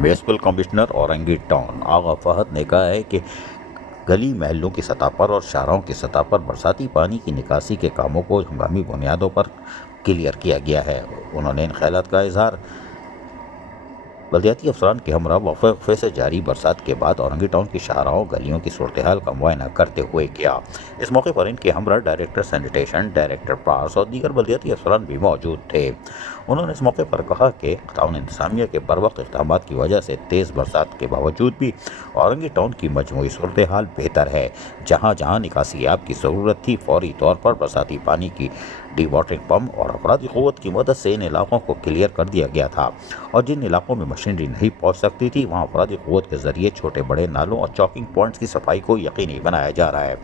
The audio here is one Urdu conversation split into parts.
میونسپل کمشنر اورنگی ٹاؤن آغا فہد نے کہا ہے کہ گلی محلوں کی سطح پر اور شاہراہوں کی سطح پر برساتی پانی کی نکاسی کے کاموں کو ہنگامی بنیادوں پر کلیئر کیا گیا ہے۔ انہوں نے ان خیالات کا اظہار بلدیاتی افسران کے ہمراہ وقفے وقفے سے جاری برسات کے بعد اورنگی ٹاؤن کی شاہراہوں گلیوں کی صورتحال کا معائنہ کرتے ہوئے کیا۔ اس موقع پر ان کے ہمراہ ڈائریکٹر سینیٹیشن، ڈائریکٹر پارس اور دیگر بلدیاتی افسران بھی موجود تھے۔ انہوں نے اس موقع پر کہا کہ ٹاؤن انتظامیہ کے بروقت اقدامات کی وجہ سے تیز برسات کے باوجود بھی اورنگی ٹاؤن کی مجموعی صورتحال بہتر ہے۔ جہاں جہاں نکاسیاب کی ضرورت تھی، فوری طور پر برساتی پانی کی ڈی واٹرنگ پمپ اور افرادی قوت کی مدد سے ان علاقوں کو کلیئر کر دیا گیا تھا، اور جن علاقوں میں مشینری نہیں پہنچ سکتی تھی وہاں افرادی قوت کے ذریعے چھوٹے بڑے نالوں اور چاکنگ پوائنٹس کی صفائی کو یقینی بنایا جا رہا ہے۔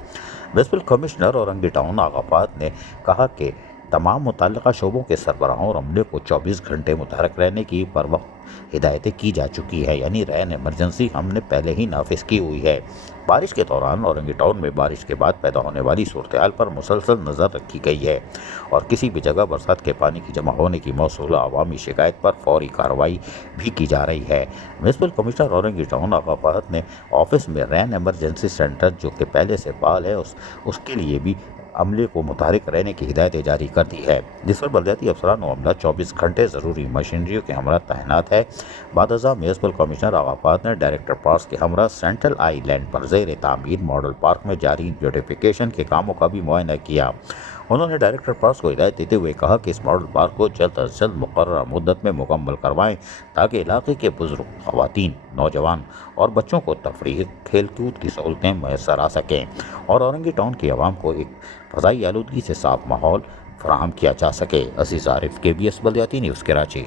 میونسپل کمشنر اورنگی ٹاؤن آغا فہد نے کہا کہ تمام متعلقہ شعبوں کے سربراہوں اور عملے کو 24 گھنٹے متحرک رہنے کی بروقت ہدایتیں کی جا چکی ہے، یعنی رین ایمرجنسی ہم نے پہلے ہی نافذ کی ہوئی ہے۔ بارش کے دوران اورنگی ٹاؤن میں بارش کے بعد پیدا ہونے والی صورتحال پر مسلسل نظر رکھی گئی ہے، اور کسی بھی جگہ برسات کے پانی کی جمع ہونے کی موصولہ عوامی شکایت پر فوری کارروائی بھی کی جا رہی ہے۔ میونسپل کمشنر اورنگی ٹاؤن آغا فہد نے آفس میں رین ایمرجنسی سینٹر جو کہ پہلے سے فعال ہے اس کے لیے بھی عملے کو متحرک رہنے کی ہدایتیں جاری کر دی ہے، جس پر بلدیاتی افسران و عملہ 24 گھنٹے ضروری مشینریوں کے ہمراہ تعینات ہے۔ بعد ازاں میونسپل کمشنر آغا فہد نے ڈائریکٹر پارس کے ہمراہ سینٹرل آئی لینڈ پر زیر تعمیر ماڈل پارک میں جاری بیوٹیفیکیشن کے کاموں کا بھی معائنہ کیا۔ انہوں نے ڈائریکٹر پارس کو ہدایت دیتے ہوئے کہا کہ اس ماڈل پارک کو جلد از جلد مقررہ مدت میں مکمل کروائیں تاکہ علاقے کے بزرگ، خواتین، نوجوان اور بچوں کو تفریح، کھیل کود کی سہولتیں میسر آ سکیں اور اورنگی ٹاؤن کی عوام کو ایک فضائی آلودگی سے صاف ماحول فراہم کیا جا سکے۔ عزیز عارف، KBS بلدیاتی نیوز، کراچی۔